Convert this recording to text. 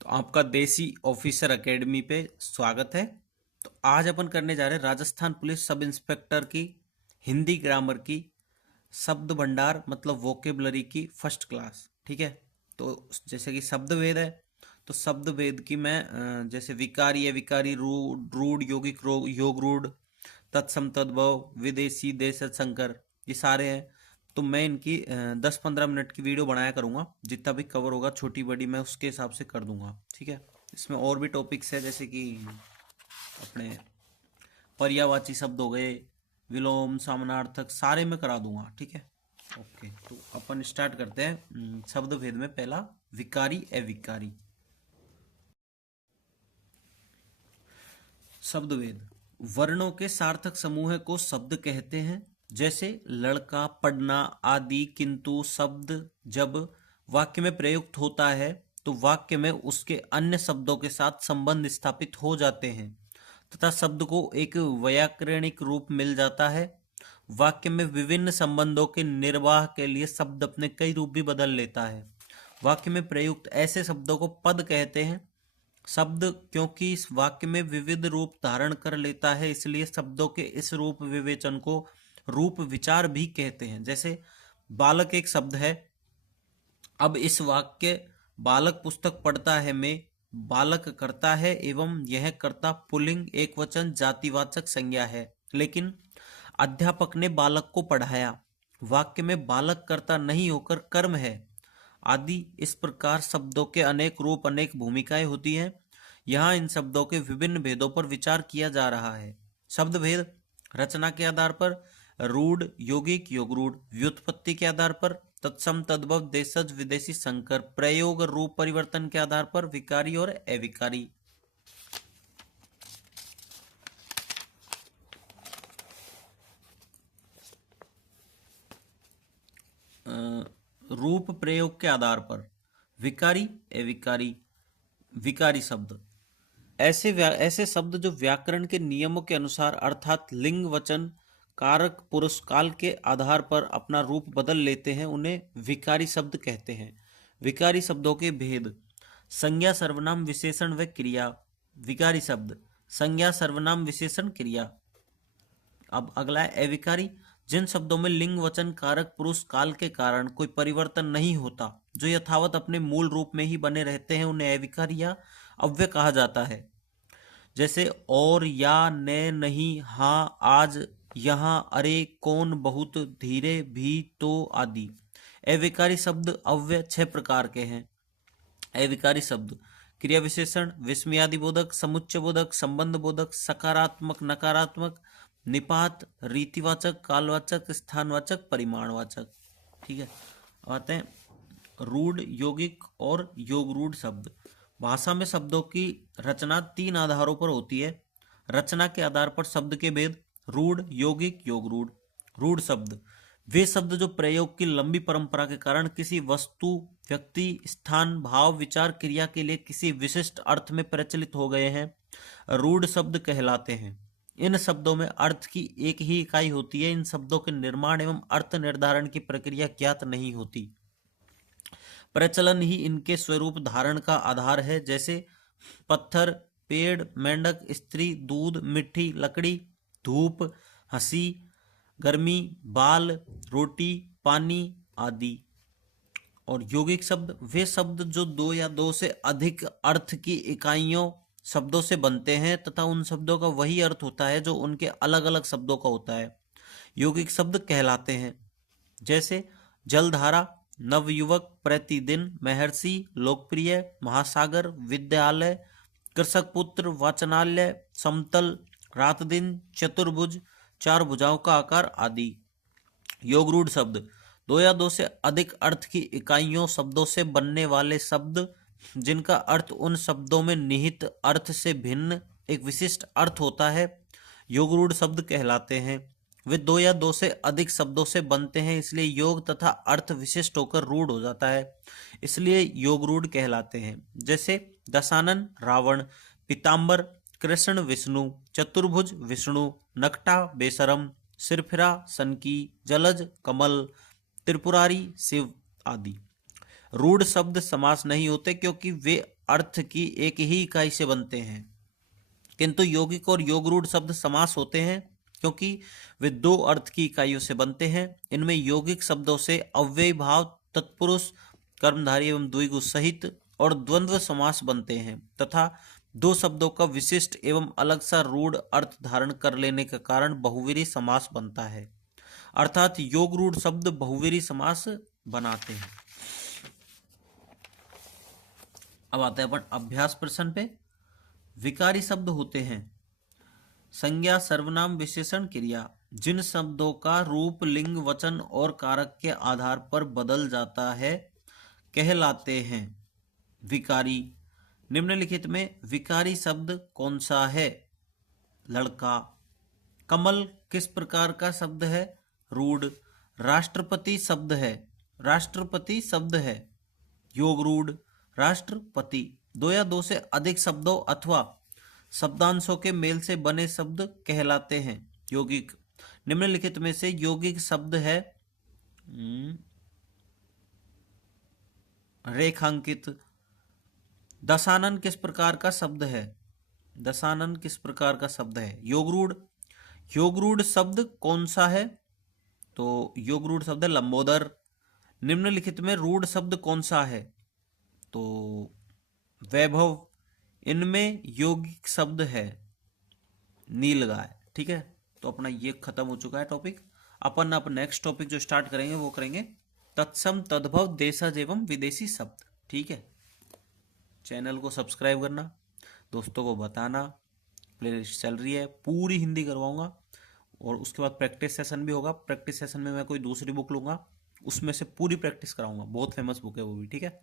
तो आपका देसी ऑफिसर एकेडमी पे स्वागत है। तो आज अपन करने जा रहे हैं राजस्थान पुलिस सब इंस्पेक्टर की हिंदी ग्रामर की शब्द भंडार मतलब वोकेबलरी की फर्स्ट क्लास। ठीक है। तो जैसे कि शब्द वेद है, तो शब्द वेद की मैं जैसे विकारी है, विकारी, रूड, रूड, यौगिक, योग रूड, तत्सम तद्भव, विदेशी, देश, संकर, ये सारे हैं। तो मैं इनकी 10-15 मिनट की वीडियो बनाया करूँगा, जितना भी कवर होगा छोटी बड़ी मैं उसके हिसाब से कर दूंगा। ठीक है। इसमें और भी टॉपिक्स है, जैसे कि अपने पर्यायवाची शब्द हो गए, विलोम, समानार्थक, सारे मैं करा दूंगा। ठीक है। ओके, तो अपन स्टार्ट करते हैं। शब्द भेद में पहला विकारी अविकारी। शब्द भेद वर्णों के सार्थक समूह को शब्द कहते हैं, जैसे लड़का, पढ़ना आदि। किंतु शब्द जब वाक्य में प्रयुक्त होता है तो वाक्य में उसके अन्य शब्दों के साथ संबंध स्थापित हो जाते हैं तथा शब्द को एक व्याकरणिक रूप मिल जाता है। वाक्य में विभिन्न संबंधों के निर्वाह के लिए शब्द अपने कई रूप भी बदल लेता है। वाक्य में प्रयुक्त ऐसे शब्दों को पद कहते हैं। शब्द क्योंकि इस वाक्य में विविध रूप धारण कर लेता है, इसलिए शब्दों के इस रूप विवेचन को रूप विचार भी कहते हैं। जैसे बालक एक शब्द है। अब इस वाक्य बालक पुस्तक पढ़ता है में बालक करता है एवं यह कर्ता पुल्लिंग एक वचन जातिवाचक संज्ञा है, लेकिन अध्यापक ने बालक को पढ़ाया, वाक्य में बालक कर्ता नहीं होकर कर्म है आदि। इस प्रकार शब्दों के अनेक रूप, अनेक भूमिकाएं होती हैं। यहाँ इन शब्दों के विभिन्न भेदों पर विचार किया जा रहा है। शब्द भेद रचना के आधार पर रूढ़, यौगिक, योगरूढ़। व्युत्पत्ति के आधार पर तत्सम तद्भव, देशज, विदेशी, संकर। प्रयोग रूप परिवर्तन के आधार पर विकारी और अविकारी। रूप प्रयोग के आधार पर विकारी अविकारी। विकारी शब्द ऐसे शब्द जो व्याकरण के नियमों के अनुसार अर्थात लिंग, वचन, कारक, पुरुष, काल के आधार पर अपना रूप बदल लेते हैं, उन्हें विकारी शब्द कहते हैं। विकारी शब्दों के भेद संज्ञा, सर्वनाम, विशेषण व क्रिया। विकारी शब्द संज्ञा, सर्वनाम, विशेषण, क्रिया। अब अगला है अविकारी। जिन शब्दों में लिंग, वचन, कारक, पुरुष, काल के कारण कोई परिवर्तन नहीं होता, जो यथावत अपने मूल रूप में ही बने रहते हैं, उन्हें अविकारी या अव्यय कहा जाता है। जैसे और, या, ने, नहीं, हाँ, आज, यहाँ, अरे, कौन, बहुत, धीरे, भी, तो आदि। अविकारी शब्द अव्यय 6 प्रकार के हैं। अविकारी शब्द क्रिया विशेषण, विस्मयादि बोधक, समुच्चय बोधक, संबंध बोधक, सकारात्मक, नकारात्मक, निपात, रीतिवाचक, कालवाचक, स्थानवाचक, परिमाणवाचक। ठीक है। आते हैं रूढ़, यौगिक और योग रूढ़ शब्द। भाषा में शब्दों की रचना 3 आधारों पर होती है। रचना के आधार पर शब्द के भेद रूढ़, यौगिक, योग रूढ़। रूढ़ शब्द वे शब्द जो प्रयोग की लंबी परंपरा के कारण किसी वस्तु, व्यक्ति, स्थान, भाव, विचार, क्रिया के लिए किसी विशिष्ट अर्थ में प्रचलित हो गए हैं, रूढ़ शब्द कहलाते हैं। इन शब्दों में अर्थ की एक ही इकाई होती है। इन शब्दों के निर्माण एवं अर्थ निर्धारण की प्रक्रिया ज्ञात नहीं होती। प्रचलन ही इनके स्वरूप धारण का आधार है। जैसे पत्थर, पेड़, मेंढक, स्त्री, दूध, मिट्टी, लकड़ी, धूप, हंसी, गर्मी, बाल, रोटी, पानी आदि। और यौगिक शब्द वे शब्द जो 2 या 2 से अधिक अर्थ की इकाइयों शब्दों से बनते हैं तथा उन शब्दों का वही अर्थ होता है जो उनके अलग अलग शब्दों का होता है, यौगिक शब्द कहलाते हैं। जैसे जलधारा, नवयुवक, प्रतिदिन, महर्षि, लोकप्रिय, महासागर, विद्यालय, कृषक पुत्र, वाचनालय, समतल, रात दिन, चतुर्भुज, 4 भुजाओं का आकार आदि। योगरूढ़ शब्द 2 या 2 से अधिक अर्थ की इकाइयों शब्दों से बनने वाले शब्द, जिनका अर्थ उन शब्दों में निहित अर्थ से भिन्न एक विशिष्ट अर्थ होता है, योगरूढ़ शब्द कहलाते हैं। वे 2 या 2 से अधिक शब्दों से बनते हैं, इसलिए योग तथा अर्थ विशिष्ट होकर रूढ़ हो जाता है, इसलिए योगरूढ़ कहलाते हैं। जैसे दशानन रावण, पीताम्बर कृष्ण विष्णु, चतुर्भुज विष्णु, नकटा बेशरम, सिरफिरा सनकी, जलज कमल, त्रिपुरारी शिव आदि। रूढ़ शब्द समास नहीं होते क्योंकि वे अर्थ की एक ही इकाई से बनते हैं, किंतु यौगिक और योगरूढ़ शब्द समास होते हैं क्योंकि वे दो अर्थ की इकाइयों से बनते हैं। इनमें यौगिक शब्दों से अव्ययी भाव, तत्पुरुष, कर्मधारय एवं द्विगु सहित और द्वंद्व समास बनते हैं तथा दो शब्दों का विशिष्ट एवं अलग सा रूढ़ अर्थ धारण कर लेने के कारण बहुवीरी समास बनता है, अर्थात योग रूढ़ शब्द बहुवीरी समास बनाते हैं। अब आते हैं अपन अभ्यास प्रश्न पे। विकारी शब्द होते हैं संज्ञा, सर्वनाम, विशेषण, क्रिया जिन शब्दों का रूप लिंग, वचन और कारक के आधार पर बदल जाता है कहलाते हैं विकारी। निम्नलिखित में विकारी शब्द कौन सा है? लड़का। कमल किस प्रकार का शब्द है? रूढ़। राष्ट्रपति शब्द है, राष्ट्रपति शब्द है योग रूढ़। राष्ट्रपति दो या दो से अधिक शब्दों अथवा शब्दांशों के मेल से बने शब्द कहलाते हैं यौगिक। निम्नलिखित में से यौगिक शब्द है रेखांकित। दशानन किस प्रकार का शब्द है? दशानन किस प्रकार का शब्द है? योगरूढ़। योगरूढ़ शब्द कौन सा है? तो योगरूढ़ शब्द है लंबोदर। निम्नलिखित में रूढ़ शब्द कौन सा है? तो वैभव। इनमें यौगिक शब्द है नीलगाय। ठीक है, तो अपना ये खत्म हो चुका है टॉपिक। अपन अब नेक्स्ट टॉपिक जो स्टार्ट करेंगे वो करेंगे तत्सम तद्भव देशज एवं विदेशी शब्द। ठीक है, चैनल को सब्सक्राइब करना, दोस्तों को बताना। प्लेलिस्ट चल रही है, पूरी हिंदी करवाऊंगा और उसके बाद प्रैक्टिस सेशन भी होगा। प्रैक्टिस सेशन में मैं कोई दूसरी बुक लूंगा, उसमें से पूरी प्रैक्टिस कराऊंगा। बहुत फेमस बुक है वो भी। ठीक है।